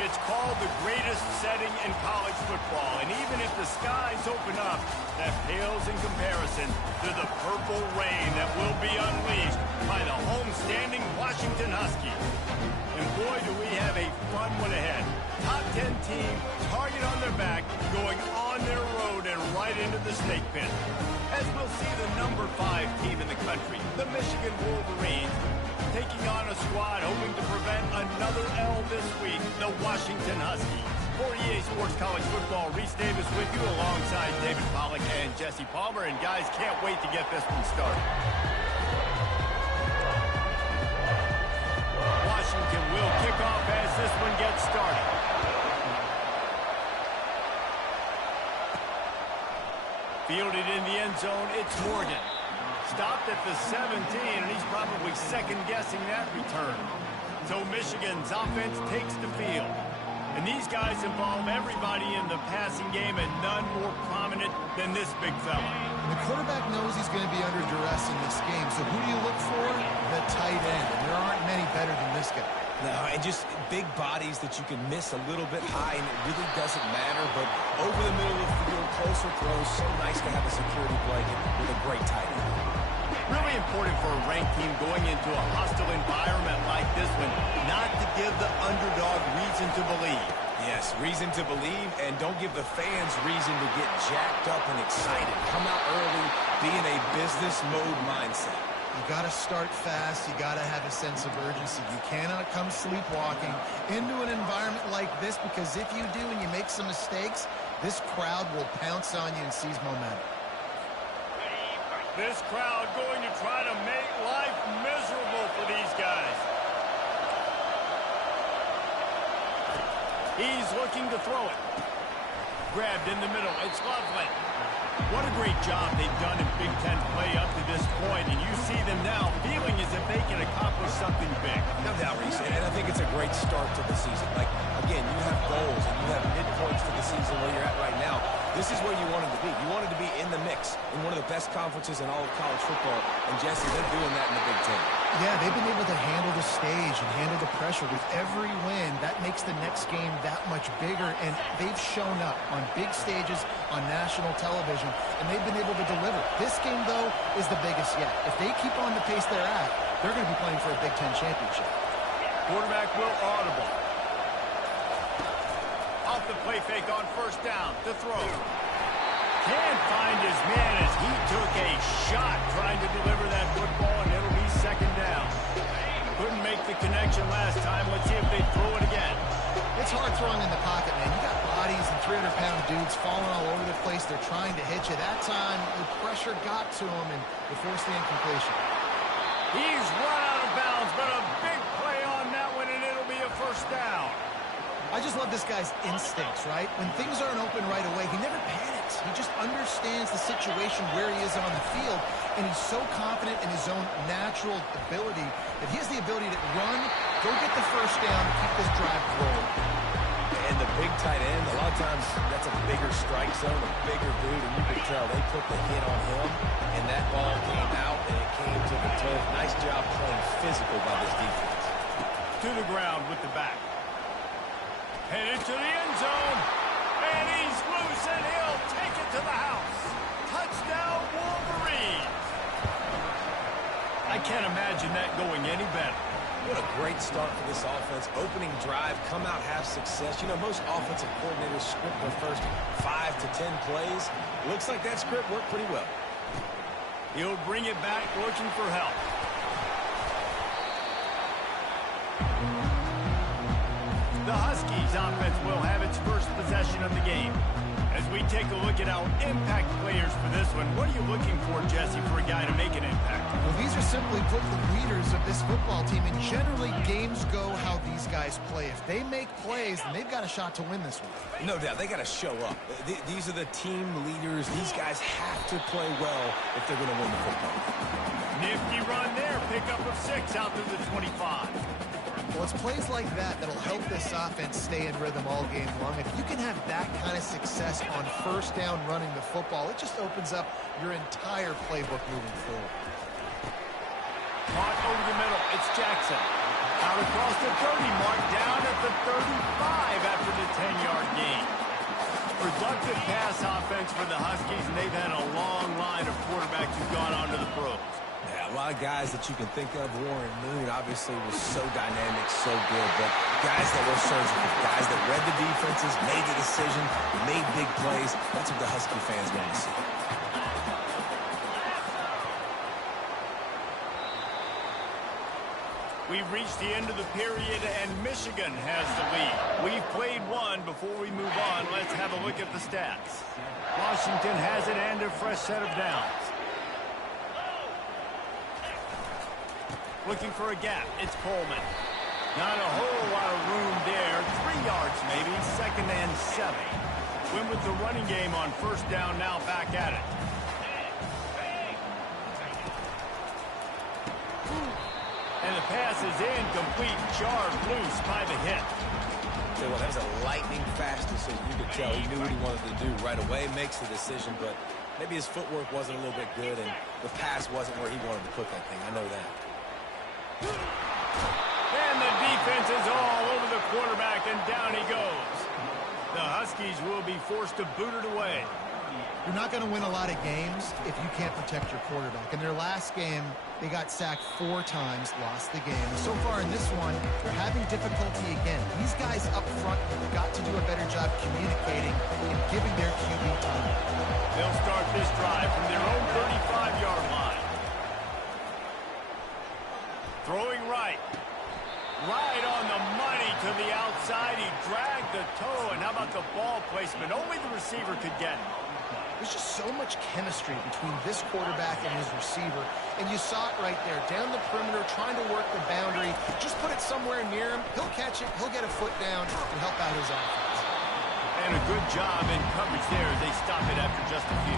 It's called the greatest setting in college football, and even if the skies open up, that pales in comparison to the purple rain that will be unleashed by the homestanding Washington Huskies. And boy, do we have a fun one ahead. Top 10 team, target on their back, going on their road and right into the snake pit. As we'll see the number 5 team in the country, the Michigan Wolverines, taking on a squad hoping to prevent another L this week, the Washington Huskies. For EA Sports College Football, Reese Davis with you alongside David Pollack and Jesse Palmer. And guys, can't wait to get this one started. Washington will kick off as this one gets started. Fielded in the end zone, it's Morgan. Stopped at the 17, and he's probably second-guessing that return. So Michigan's offense takes the field. And these guys involve everybody in the passing game, and none more prominent than this big fella. The quarterback knows he's going to be under duress in this game, so who do you look for? The tight end. And there aren't many better than this guy. No, and just big bodies that you can miss a little bit high, and it really doesn't matter. But over the middle of the field, closer throws, so nice to have a security blanket with a great tight end. Really important for a ranked team going into a hostile environment like this one, not to give the underdog reason to believe. Yes, reason to believe, and don't give the fans reason to get jacked up and excited. Come out early, be in a business mode mindset. You got to start fast. You got to have a sense of urgency. You cannot come sleepwalking into an environment like this, because if you do and you make some mistakes, this crowd will pounce on you and seize momentum. This crowd going to try to make life miserable for these guys. He's looking to throw it. Grabbed in the middle. It's Loveland. What a great job they've done in Big Ten play up to this point, and you see them now feeling as if they can accomplish something big. No doubt, Reese, and I think it's a great start to the season. Like, again, you have goals and you have midpoints to the season where you're at right now. This is where you wanted to be. You wanted to be in the mix in one of the best conferences in all of college football, and Jesse, they're doing that in the Big Ten. Yeah, they've been able to handle the stage and handle the pressure. With every win, that makes the next game that much bigger, and they've shown up on big stages on national television, and they've been able to deliver. This game, though, is the biggest yet. If they keep on the pace they're at, they're going to be playing for a Big Ten championship. Quarterback will audible. Off the play fake on first down to throw. Can't find his man as he took a shot trying to deliver that football, and it'll be second down. Couldn't make the connection last time. Let's see if they throw it again. It's hard throwing in the pocket, man. You got bodies and 300-pound dudes falling all over the place. They're trying to hit you. That time, the pressure got to him, and they forced the incompletion. He's run out of bounds, but a big play on that one, and it'll be a first down. I just love this guy's instincts, right? When things aren't open right away, he never panics. He just understands the situation where he is on the field, and he's so confident in his own natural ability that he has the ability to run, go get the first down, and keep this drive rolling. And the big tight end, a lot of times that's a bigger strike zone, a bigger dude, and you can tell they put the hit on him, and that ball came out, and it came to the turf. Nice job playing physical by this defense. To the ground with the back. Headed to the end zone, and he's loose, and he'll take it to the house. Touchdown, Wolverines. I can't imagine that going any better. What a great start for this offense. Opening drive, come out, have success. You know, most offensive coordinators script their first 5 to 10 plays. Looks like that script worked pretty well. He'll bring it back looking for help. The Huskies offense will have its first possession of the game. As we take a look at our impact players for this one, what are you looking for, Jesse, for a guy to make an impact? Well, these are simply put the leaders of this football team, and generally games go how these guys play. If they make plays, then they've got a shot to win this one. No doubt, they got to show up. These are the team leaders. These guys have to play well if they're going to win the football. Nifty run there, pickup of 6 out to the 25. Well, it's plays like that that'll help this offense stay in rhythm all game long. If you can have that kind of success on first down running the football, it just opens up your entire playbook moving forward. Caught over the middle. It's Jackson. Out across the 30 mark, down at the 35 after the 10-yard gain. Productive pass offense for the Huskies, and they've had a long line of quarterbacks who've gone on to the pros. Yeah, a lot of guys that you can think of. Warren Moon obviously was so dynamic, so good, but guys that were surgical, guys that read the defenses, made the decision, made big plays. That's what the Husky fans want to see. We've reached the end of the period, and Michigan has the lead. We've played one. Before we move on, let's have a look at the stats. Washington has it and a fresh set of downs. Looking for a gap. It's Coleman. Not a whole lot of room there. 3 yards maybe. 2nd and 7. Win with the running game on first down, now back at it. And the pass is incomplete, jarred loose by the hit. Tell you what, that was a lightning-fast decision. You could tell he knew what he wanted to do right away, makes the decision, but maybe his footwork wasn't a little bit good, and the pass wasn't where he wanted to put that thing. I know that. And the defense is all over the quarterback, and down he goes. The Huskies will be forced to boot it away. You're not going to win a lot of games if you can't protect your quarterback. In their last game, they got sacked 4 times, lost the game. So far in this one, they're having difficulty again. These guys up front have got to do a better job communicating and giving their QB time. They'll start this drive from their own 35-yard line. Throwing right. Right on the money to the outside. He dragged the toe, and how about the ball placement? Only the receiver could get it. There's just so much chemistry between this quarterback and his receiver. And you saw it right there, down the perimeter, trying to work the boundary. Just put it somewhere near him. He'll catch it. He'll get a foot down and help out his offense. And a good job in coverage there as they stop it after just a few.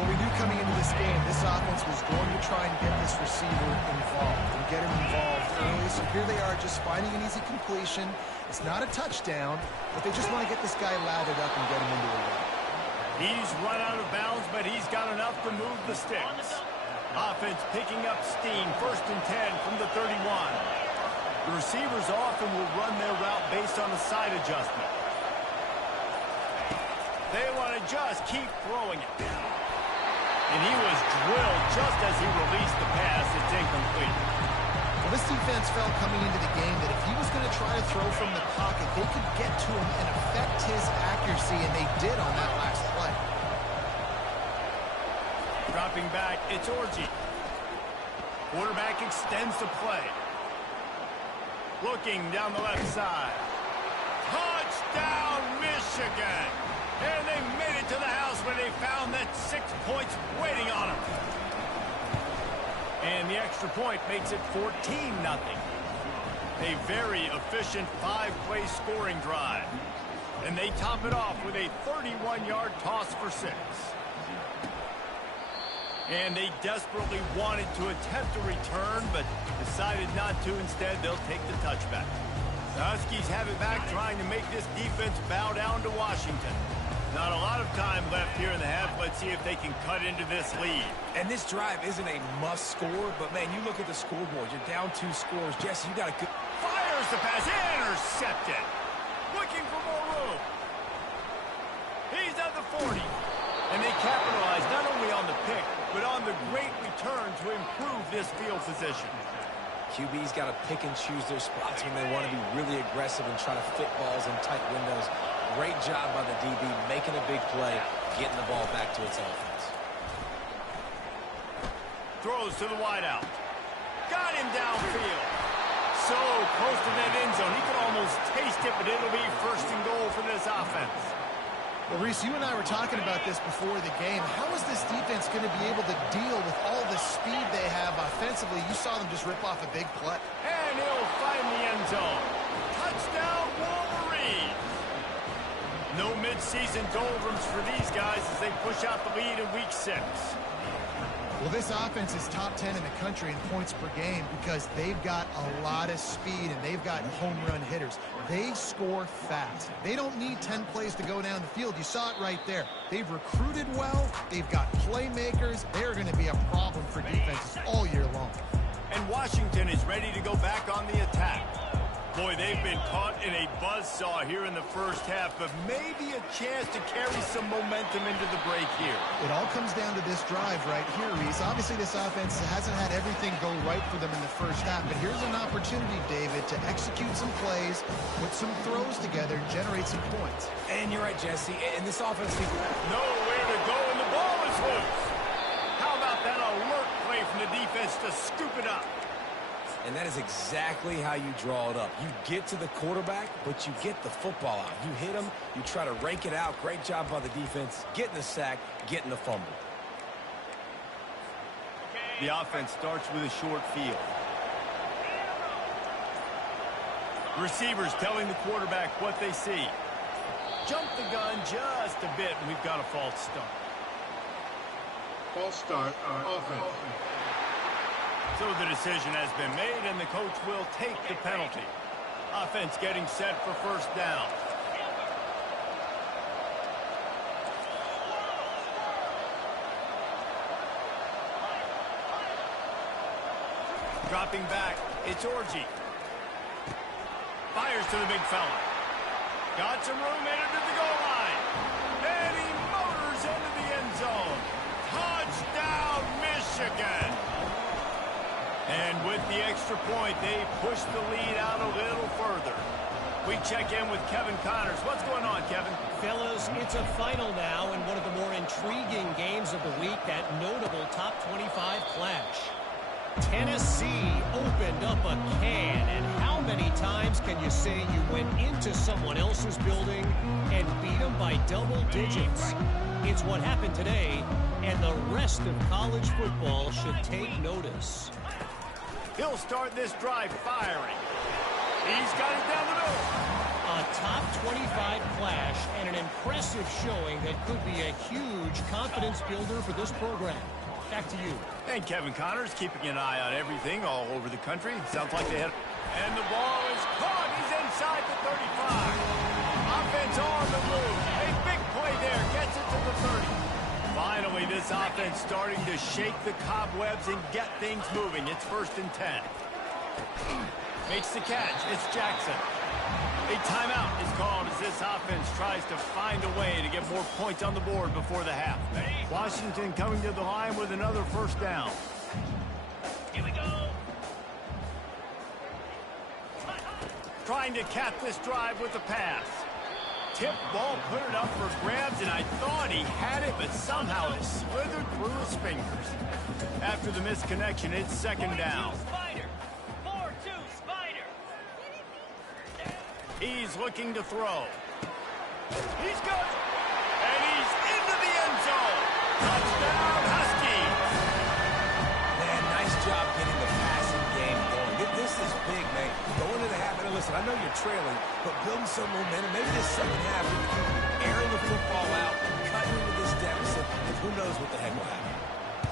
Well, we knew coming into this game, this offense was going to try and get this receiver involved and get him involved early. So here they are just finding an easy completion. It's not a touchdown, but they just want to get this guy lathered up and get him into a run. He's run out of bounds, but he's got enough to move the sticks. Offense picking up steam, 1st and 10 from the 31. The receivers often will run their route based on a side adjustment. They want to just keep throwing it. And he was drilled just as he released the pass. It's incomplete. Well, this defense felt coming into the game that if he was going to try to throw from the pocket, they could get to him and affect his accuracy, and they did on that last play. Dropping back, it's Orji. Quarterback extends the play. Looking down the left side. Touchdown, Michigan! And they made it to the house where they found that 6 points waiting on them. And the extra point makes it 14-0. A very efficient 5-play scoring drive. And they top it off with a 31-yard toss for 6. And they desperately wanted to attempt a return, but decided not to. Instead, they'll take the touchback. The Huskies have it back, trying to make this defense bow down to Washington. Not a lot of time left here in the half. Let's see if they can cut into this lead. And this drive isn't a must score, but, man, you look at the scoreboard. You're down 2 scores. Jesse, you got a good... Fires the pass. Intercepted. Looking for more room. He's at the 40. And they capitalize not only on the pick, but on the great return to improve this field position. QB's got to pick and choose their spots when they want to be really aggressive and try to fit balls in tight windows. Great job by the DB, making a big play, getting the ball back to its offense. Throws to the wideout. Got him downfield. So close to that end zone. He could almost taste it, but it'll be 1st and goal for this offense. Well, Reese, you and I were talking about this before the game. How is this defense going to be able to deal with all the speed they have offensively? You saw them just rip off a big play. And he'll find the end zone. Touchdown, Wolverine. No midseason doldrums for these guys as they push out the lead in week 6. Well, this offense is top 10 in the country in points per game because they've got a lot of speed and they've got home run hitters. They score fast. They don't need 10 plays to go down the field. You saw it right there. They've recruited well. They've got playmakers. They're going to be a problem for defenses all year long. And Washington is ready to go back on the attack. Boy, they've been caught in a buzzsaw here in the first half, but maybe a chance to carry some momentum into the break here. It all comes down to this drive right here, Reese. Obviously, this offense hasn't had everything go right for them in the first half, but here's an opportunity, David, to execute some plays, put some throws together, generate some points. And you're right, Jesse. And this offense... Nowhere to go, and the ball is loose. How about that alert play from the defense to scoop it up? And that is exactly how you draw it up. You get to the quarterback, but you get the football out. You hit him, you try to rake it out. Great job by the defense, getting the sack, getting the fumble. The offense starts with a short field. Receivers telling the quarterback what they see. Jump the gun just a bit, and we've got a false start. False start on offense. So the decision has been made, and the coach will take the penalty. Offense getting set for first down. Dropping back, it's Orji. Fires to the big fella. Got some room, headed to the goal line. And he motors into the end zone. Touchdown, Michigan. And with the extra point, they push the lead out a little further. We check in with Kevin Connors. What's going on, Kevin? Fellas, it's a final now in one of the more intriguing games of the week, that notable top 25 clash. Tennessee opened up a can, and how many times can you say you went into someone else's building and beat them by double digits? It's what happened today, and the rest of college football should take notice. He'll start this drive firing. He's got it down the middle. A top 25 clash and an impressive showing that could be a huge confidence builder for this program. Back to you. And Kevin Connors keeping an eye on everything all over the country. Sounds like they had... And the ball is caught. He's inside the 35. Offense on the move. A big play there. Gets it to the 30. Finally, this offense starting to shake the cobwebs and get things moving. It's 1st and 10. Makes the catch. It's Jackson. A timeout is called as this offense tries to find a way to get more points on the board before the half. Washington coming to the line with another first down. Here we go. Trying to cap this drive with a pass. Tip ball, put it up for grabs, and I thought he had it, but somehow it slithered through his fingers. After the misconnection, it's 2nd down. Spider. 4-2 Spider. He's looking to throw. He's got it. And he's into the end zone. Touchdown, Huskies. Man, nice job getting the passing game going. This is big, man. Going into the half, and listen, I know you're trailing, but building some momentum. Maybe this second half, we can airing the football out, cutting into this deficit, and who knows what the heck will happen.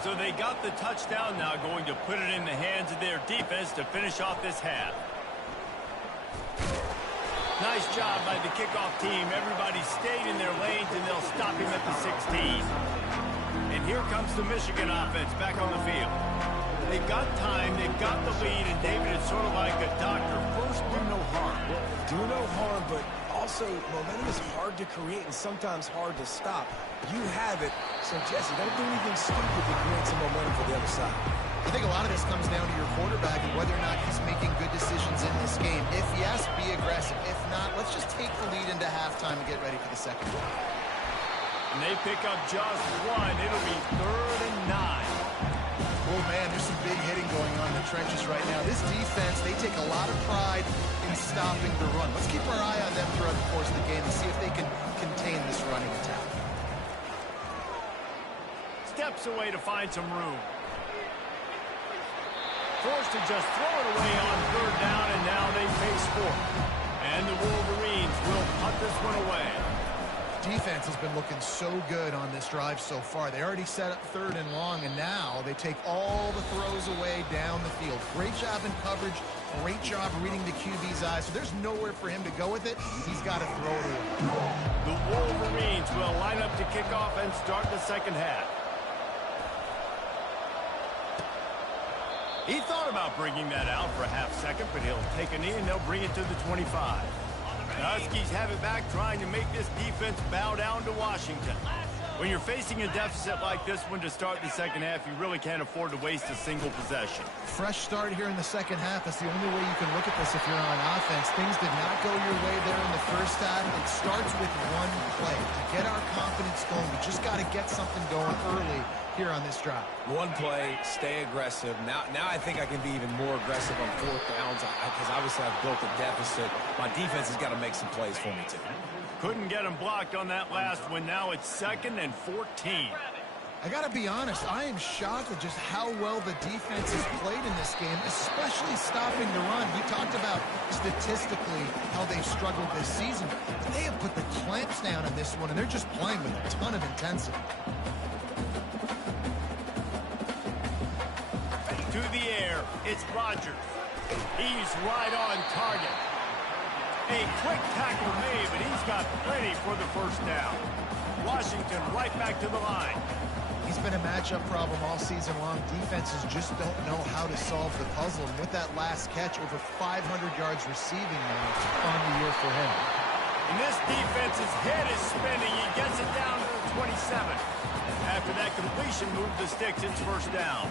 So they got the touchdown now, going to put it in the hands of their defense to finish off this half. Nice job by the kickoff team. Everybody stayed in their lanes, and they'll stop him at the 16. And here comes the Michigan offense back on the field. They've got time, they've got the lead, and David, it's sort of like a doctor. First, do no harm. Do no harm, but also momentum is hard to create and sometimes hard to stop. You have it, so Jesse, don't do anything stupid to create some momentum for the other side. I think a lot of this comes down to your quarterback and whether or not he's making good decisions in this game. If yes, be aggressive. If not, let's just take the lead into halftime and get ready for the second one. And they pick up just one. It'll be 3rd and 9. Oh, man, there's some big hitting going on in the trenches right now. This defense, they take a lot of pride in stopping the run. Let's keep our eye on them throughout the course of the game and see if they can contain this running attack. Steps away to find some room. Forced to just throw it away on 3rd down, and now they face 4th. And the Wolverines will punt this one away. Defense has been looking so good on this drive so far. They already set up 3rd and long, and now they take all the throws away down the field. Great job in coverage. Great job reading the QB's eyes. So there's nowhere for him to go with it. He's got to throw it away. The Wolverines will line up to kick off and start the second half. He thought about bringing that out for a half second, but he'll take a knee and they'll bring it to the 25. The Huskies have it back, trying to make this defense bow down to Washington. When you're facing a deficit like this one to start the second half, you really can't afford to waste a single possession. Fresh start here in the second half. That's the only way you can look at this if you're on offense. Things did not go your way there in the first half. It starts with one play. To get our confidence going, we just got to get something going early here on this drive. One play, stay aggressive. Now I think I can be even more aggressive on fourth downs because obviously I've built a deficit. My defense has got to make some plays for me too. Couldn't get him blocked on that last one. Now it's 2nd and 14. I got to be honest, I am shocked at just how well the defense has played in this game, especially stopping the run. We talked about statistically how they've struggled this season. They have put the clamps down in this one, and they're just playing with a ton of intensity. To the air, it's Rodgers. He's right on target. A quick tackle made, but he's got plenty for the first down. Washington right back to the line. He's been a matchup problem all season long. Defenses just don't know how to solve the puzzle. And with that last catch, over 500 yards receiving now on the year for him. And this defense's head is spinning. He gets it down to the 27. After that completion, move the sticks, it's first down.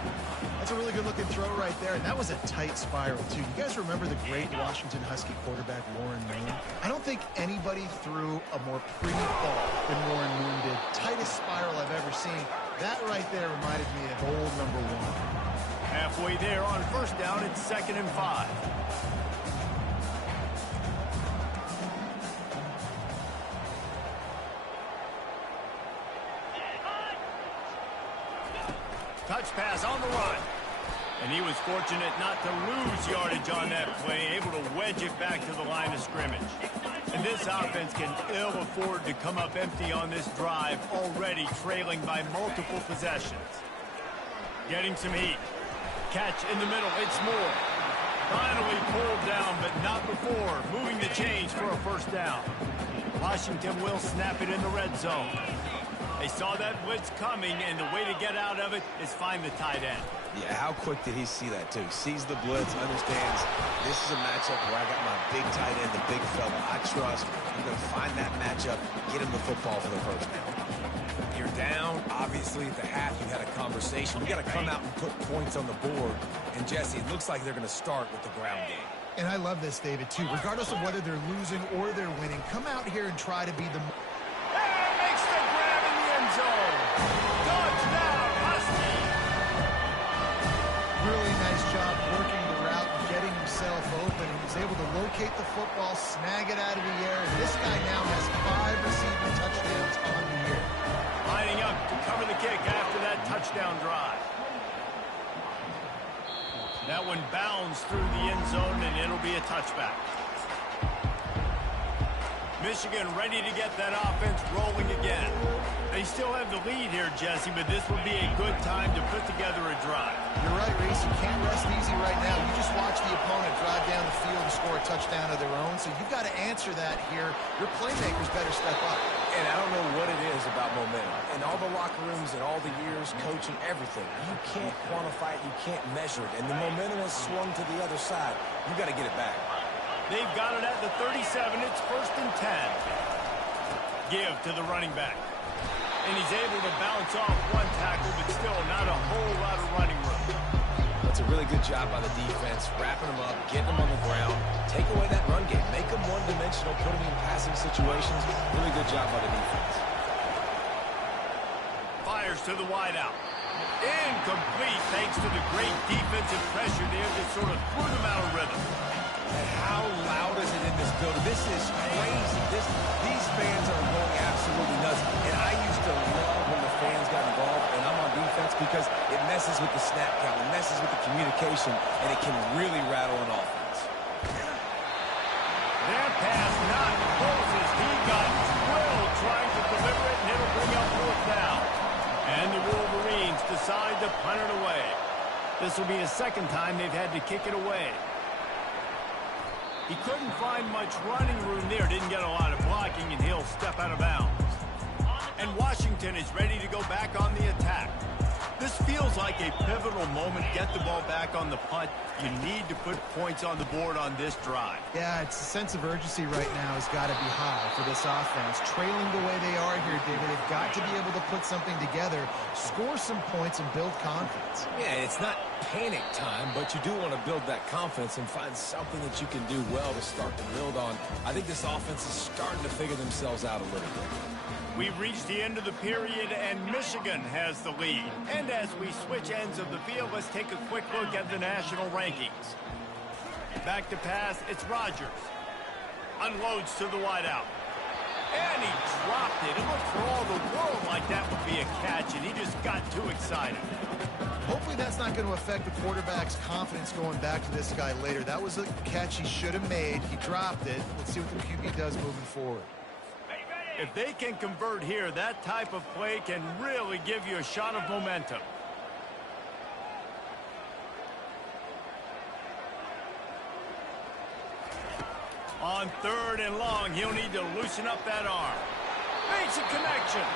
That's a really good-looking throw right there, and that was a tight spiral, too. You guys remember the great Washington Husky quarterback, Warren Moon? I don't think anybody threw a more pretty ball than Warren Moon did. Tightest spiral I've ever seen. That right there reminded me of old number 1. Halfway there on first down, it's 2nd and 5. Touch pass on the run. And he was fortunate not to lose yardage on that play, able to wedge it back to the line of scrimmage. And this offense can ill afford to come up empty on this drive, already trailing by multiple possessions. Getting some heat. Catch in the middle, it's Moore. Finally pulled down, but not before. Moving the chains for a first down. Washington will snap it in the red zone. They saw that blitz coming, and the way to get out of it is find the tight end. Yeah, how quick did he see that, too? Sees the blitz, understands this is a matchup where I got my big tight end, the big fella. I trust I'm going to find that matchup, get him the football for the first down. You're down. Obviously, at the half, you had a conversation. You got to come out and put points on the board. And, Jesse, it looks like they're going to start with the ground game. And I love this, David, too. Regardless of whether they're losing or they're winning, come out here and try to be the... Makes the grab in the end zone. Touchdown, Husky. Really nice job working the route and getting himself open. And he's able to locate the football, snag it out of the air. And this guy now has 5 receiving touchdowns on the year. Lining up to cover the kick after that touchdown drive. That one bounds through the end zone, and it'll be a touchback. Michigan ready to get that offense rolling again. They still have the lead here, Jesse, but this will be a good time to put together a drive. You're right, Reese. You can't rest easy right now. You just watch the opponent drive down the field and score a touchdown of their own, so you've got to answer that here. Your playmakers better step up. And I don't know what it is about momentum. In all the locker rooms and all the years, coaching, everything, you can't quantify it, you can't measure it. And the momentum has swung to the other side. You got to get it back. They've got it at the 37. It's 1st and 10. Give to the running back. And he's able to bounce off one tackle, but still not a whole lot of running room. That's a really good job by the defense, wrapping them up, getting them on the ground, take away that run game, make them one-dimensional, put them in passing situations. Really good job by the defense. Fires to the wideout. Incomplete thanks to the great defensive pressure there that sort of threw them out of rhythm. And how loud is it in this building? This is crazy. These fans are going absolutely nuts. And I used to love when the fans got involved, and I'm on defense because it messes with the snap count, it messes with the communication, and it can really rattle an offense. That pass not close as he got drilled trying to deliver it, and it'll bring up 4th down. And the Wolverines decide to punt it away. This will be the 2nd time they've had to kick it away. He couldn't find much running room there, didn't get a lot of blocking, and he'll step out of bounds. And Washington is ready to go back on the attack. This feels like a pivotal moment. Get the ball back on the punt. You need to put points on the board on this drive. Yeah, it's a sense of urgency right now has got to be high for this offense. Trailing the way they are here, David, they've got to be able to put something together, score some points, and build confidence. Yeah, it's not panic time, but you do want to build that confidence and find something that you can do well to start to build on. I think this offense is starting to figure themselves out a little bit. We've reached the end of the period, and Michigan has the lead. And as we switch ends of the field, let's take a quick look at the national rankings. Back to pass, it's Rodgers. Unloads to the wideout. And he dropped it. It looked for all the world like that would be a catch, and he just got too excited. Hopefully that's not going to affect the quarterback's confidence going back to this guy later. That was a catch he should have made. He dropped it. Let's see what the QB does moving forward. If they can convert here, that type of play can really give you a shot of momentum. On 3rd and long, he'll need to loosen up that arm. Makes a connection.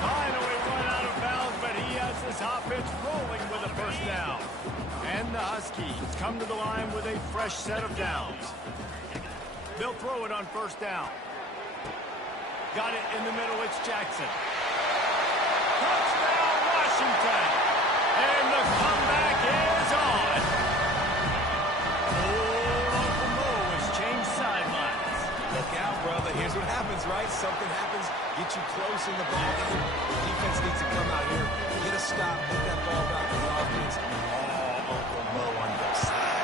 Finally run out of bounds, but he has this offense rolling with a first down. And the Huskies come to the line with a fresh set of downs. They'll throw it on 1st down. Got it in the middle, it's Jackson. Touchdown, Washington! And the comeback is on! Old Uncle Mo has changed sidelines. Look out, brother. Here's what happens, right? Something happens, get you close in the ball game. The defense needs to come out here, get a stop, get that ball back to the offense. Oh, Uncle Mo on your side.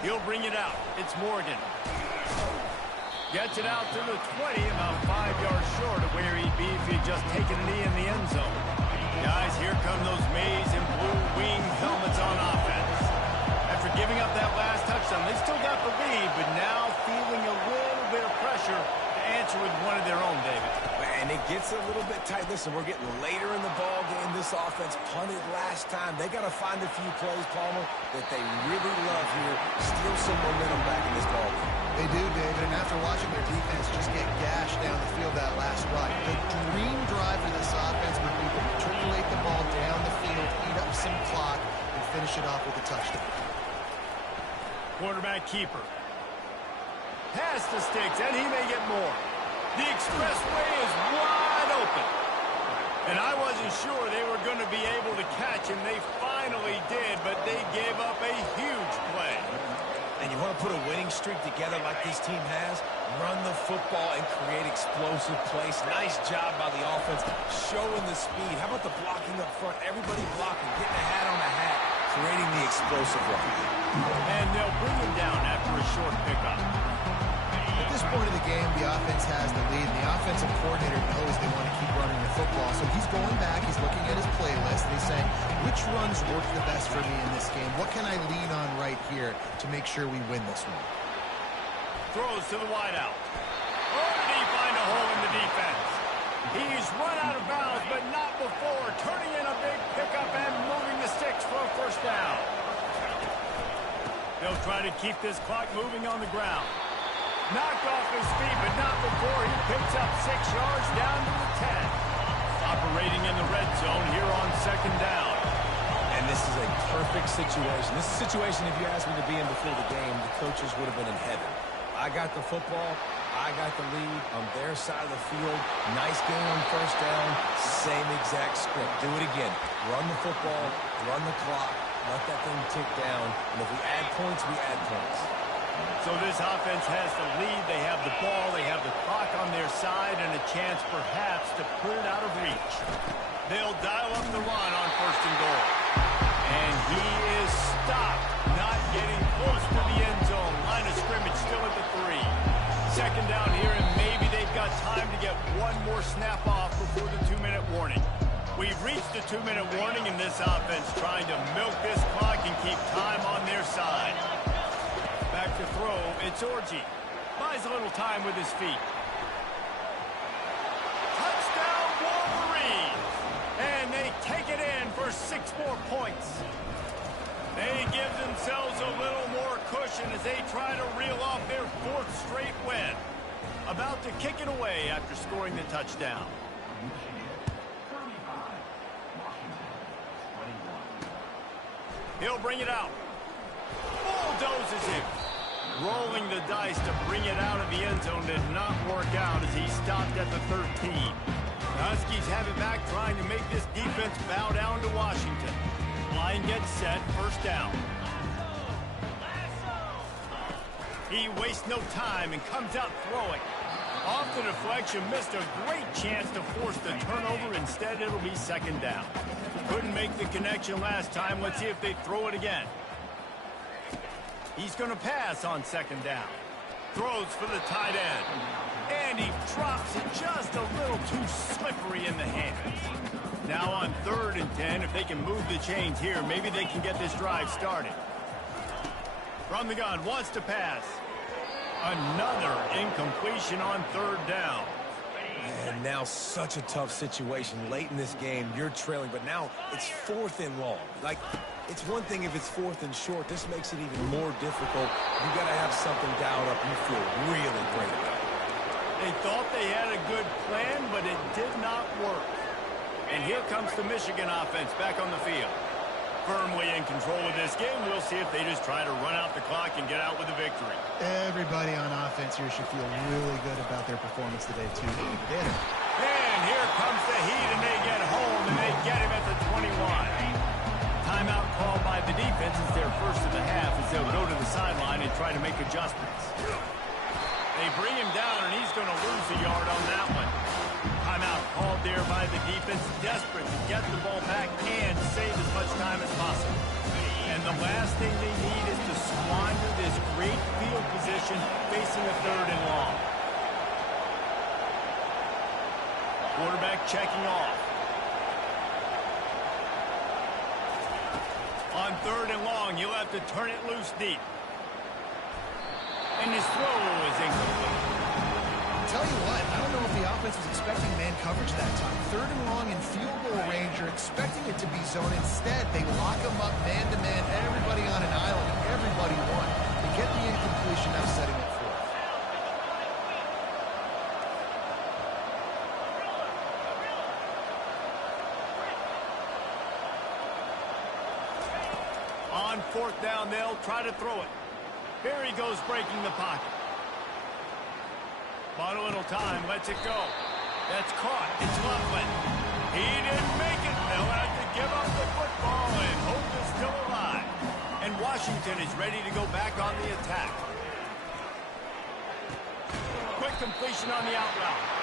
He'll bring it out. It's Morgan. Gets it out to the 20, about 5 yards short of where he'd be if he'd just taken a knee in the end zone. Guys, here come those maize and blue wing helmets on offense. After giving up that last touchdown, they still got the lead, but now feeling a little bit of pressure to answer with one of their own, David. And it gets a little bit tight. Listen, we're getting later in the ball game. This offense punted last time. They got to find a few plays, Palmer, that they really love here. Steal some momentum back in this ball game. They do, David, and after watching their defense just get gashed down the field that last run, the dream drive for this offense would be to matriculate the ball down the field, eat up some clock, and finish it off with a touchdown. Quarterback keeper. Pass to Sticks, and he may get more. The expressway is wide open. And I wasn't sure they were going to be able to catch him. They finally did, but they gave up a huge play. And you want to put a winning streak together like this team has, run the football and create explosive plays. Nice job by the offense, showing the speed. How about the blocking up front? Everybody blocking, getting a hat on a hat, creating the explosive run. And they'll bring him down after a short pickup. At this point of the game, the offense has the lead, and the offensive coordinator knows they want to keep running the football. So he's going back, he's looking at his playlist, and he's saying, which runs work the best for me in this game? What can I lean on right here to make sure we win this one? Throws to the wideout. Oh, did he find a hole in the defense? He's run out of bounds, but not before. Turning in a big pickup and moving the sticks for a first down. They'll try to keep this clock moving on the ground. Knocked off his feet, but not before he picks up 6 yards down to the 10. Operating in the red zone here on 2nd down. And this is a perfect situation. This is a situation, if you asked me to be in before the game, the coaches would have been in heaven. I got the football. I got the lead on their side of the field. Nice game on 1st down. Same exact script. Do it again. Run the football. Run the clock. Let that thing tick down. And if we add points, we add points. So this offense has the lead. They have the ball. They have the clock on their side and a chance perhaps to put it out of reach. They'll dial up the run on 1st and goal. And he is stopped, not getting close to the end zone. Line of scrimmage still at the 3. 2nd down here, and maybe they've got time to get one more snap off before the 2-minute warning. We've reached the 2-minute warning, and this offense trying to milk this clock and keep time on their side. Back to throw, it's Orji. Buys a little time with his feet. Touchdown, Wolverines! And they take it in for 6 more points. They give themselves a little more cushion as they try to reel off their 4th straight win. About to kick it away after scoring the touchdown. He'll bring it out. Bulldozes him. Rolling the dice to bring it out of the end zone did not work out as he stopped at the 13. The Huskies have it back, trying to make this defense bow down to Washington. Line gets set, first down. He wastes no time and comes out throwing. Off the deflection, missed a great chance to force the turnover. Instead, it'll be second down. Couldn't make the connection last time. Let's see if they throw it again. He's going to pass on second down. Throws for the tight end. And he drops it just a little too slippery in the hands. Now on 3rd and 10, if they can move the chains here, maybe they can get this drive started. From the gun, wants to pass. Another incompletion on 3rd down. And now such a tough situation. Late in this game, you're trailing, but now it's 4th and long. Like, it's one thing if it's 4th and short. This makes it even more difficult. You got to have something dialed up you feel really great about. They thought they had a good plan, but it did not work. And here comes the Michigan offense back on the field. Firmly in control of this game. We'll see if they just try to run out the clock and get out with a victory. Everybody on offense here should feel really good about their performance today, too. And here comes the heat, and they get home, and they get him at the 21. Timeout called by the defense is their first of the half as they'll go to the sideline and try to make adjustments. They bring him down, and he's going to lose a yard on that one. Timeout called there by the defense, desperate to get the ball back and save as much time as possible. And the last thing they need is to squander this great field position facing a 3rd and long. Quarterback checking off. On 3rd and long, you'll have to turn it loose deep. And his throw is incomplete. Tell you what, I don't know if the offense was expecting man coverage that time. 3rd and long in field goal range, you're expecting it to be zone. Instead, they lock him up man-to-man, everybody on an island, and everybody won. They get the incompletion, now setting it for it. On 4th down, they'll try to throw it. Here he goes, breaking the pocket. Bought a little time, lets it go. That's caught. It's Loveland. He didn't make it. They'll have to give up the football, and hope is still alive. And Washington is ready to go back on the attack. Quick completion on the out route.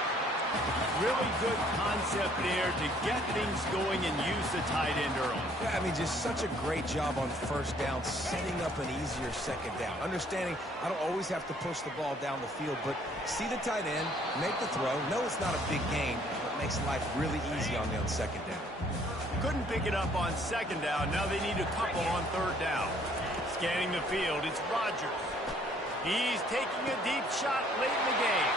Really good concept there to get things going and use the tight end early. Yeah, I mean, just such a great job on 1st down, setting up an easier 2nd down. Understanding I don't always have to push the ball down the field, but see the tight end, make the throw. No, it's not a big game, but makes life really easy on me on 2nd down. Couldn't pick it up on 2nd down. Now they need a couple on 3rd down. Scanning the field, it's Rodgers. He's taking a deep shot late in the game.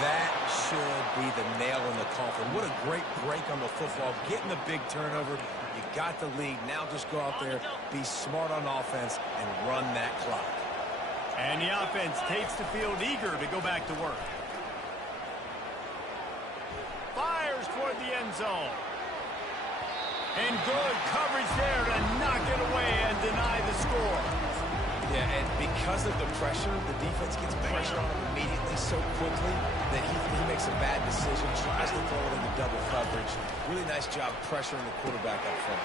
That should be the nail in the coffin. What a great break on the football. Getting the big turnover. You got the lead. Now just go out there, be smart on offense, and run that clock. And the offense takes the field eager to go back to work. Fires toward the end zone. And good coverage there to knock it away and deny the score. Yeah, and because of the pressure, the defense gets pressure on him immediately so quickly that he makes a bad decision, tries to throw it into double coverage. Really nice job pressuring the quarterback up front.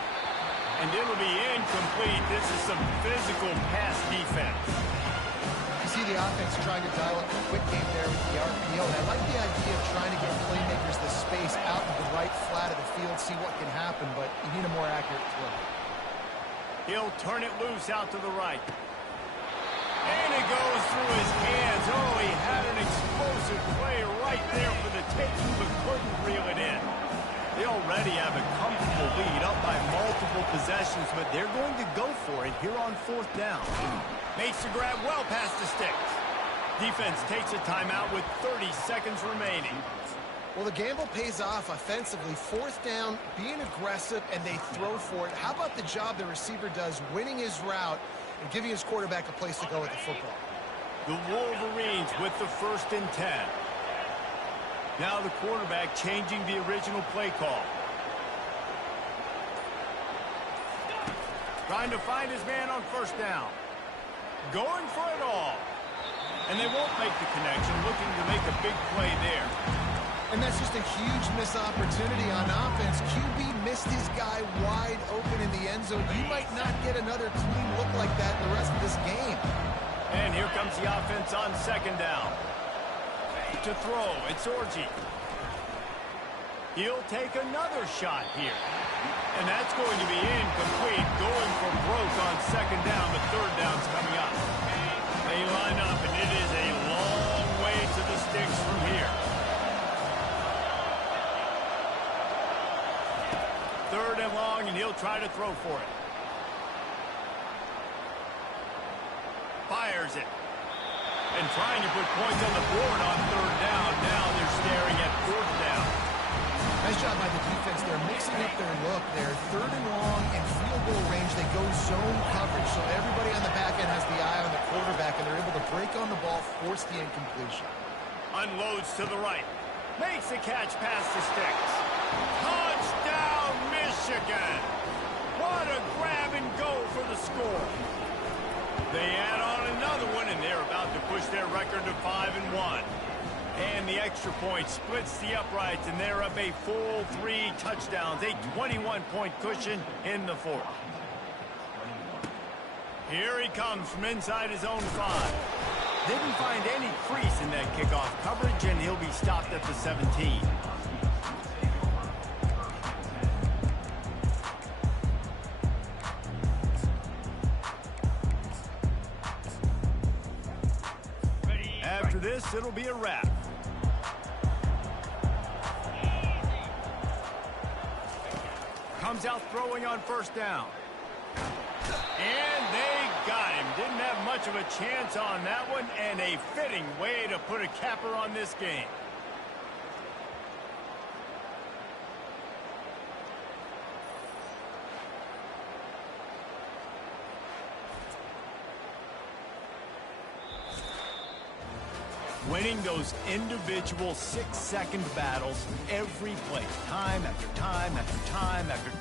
And it'll be incomplete. This is some physical pass defense. You see the offense trying to dial up a quick game there with the RPO. And I like the idea of trying to get playmakers the space out in the right flat of the field, see what can happen, but you need a more accurate throw. He'll turn it loose out to the right. And it goes through his hands. Oh, he had an explosive play right there for the taking, but couldn't reel it in. They already have a comfortable lead, up by multiple possessions, but they're going to go for it here on 4th down. Makes the grab well past the sticks. Defense takes a timeout with 30 seconds remaining. Well, the gamble pays off offensively. 4th down, being aggressive, and they throw for it. How about the job the receiver does, winning his route, and giving his quarterback a place to go with the football? The Wolverines with the 1st and 10. Now the quarterback changing the original play call. Trying to find his man on first down. Going for it all. And they won't make the connection, looking to make a big play there. And that's just a huge missed opportunity on offense. QB missed his guy wide open in the end zone. You might not get another clean look like that the rest of this game. And here comes the offense on second down. To throw, it's Orji. He'll take another shot here. And that's going to be incomplete, going for broke on second down, but third down's coming up. They line up, and it is a long way to the sticks from here. Third and long, and he'll try to throw for it. Fires it. And trying to put points on the board on third down. Now they're staring at fourth down. Nice job by the defense. They're mixing up their look. They're third and long in field goal range. They go zone coverage, so everybody on the back end has the eye on the quarterback, and they're able to break on the ball, force the incompletion. Unloads to the right. Makes the catch past the sticks. Touchdown, Michigan! What a grab and go for the score. They add on another one, and they're about to push their record to 5-1. And the extra point splits the uprights, and they're up a full 3 touchdowns, a 21-point cushion in the fourth. Here he comes from inside his own 5. Didn't find any crease in that kickoff coverage, and he'll be stopped at the 17. After this, it'll be a wrap. Comes out throwing on first down. And they got him. Didn't have much of a chance on that one, and a fitting way to put a capper on this game. Winning those individual 6-second battles every play, time after time after time after...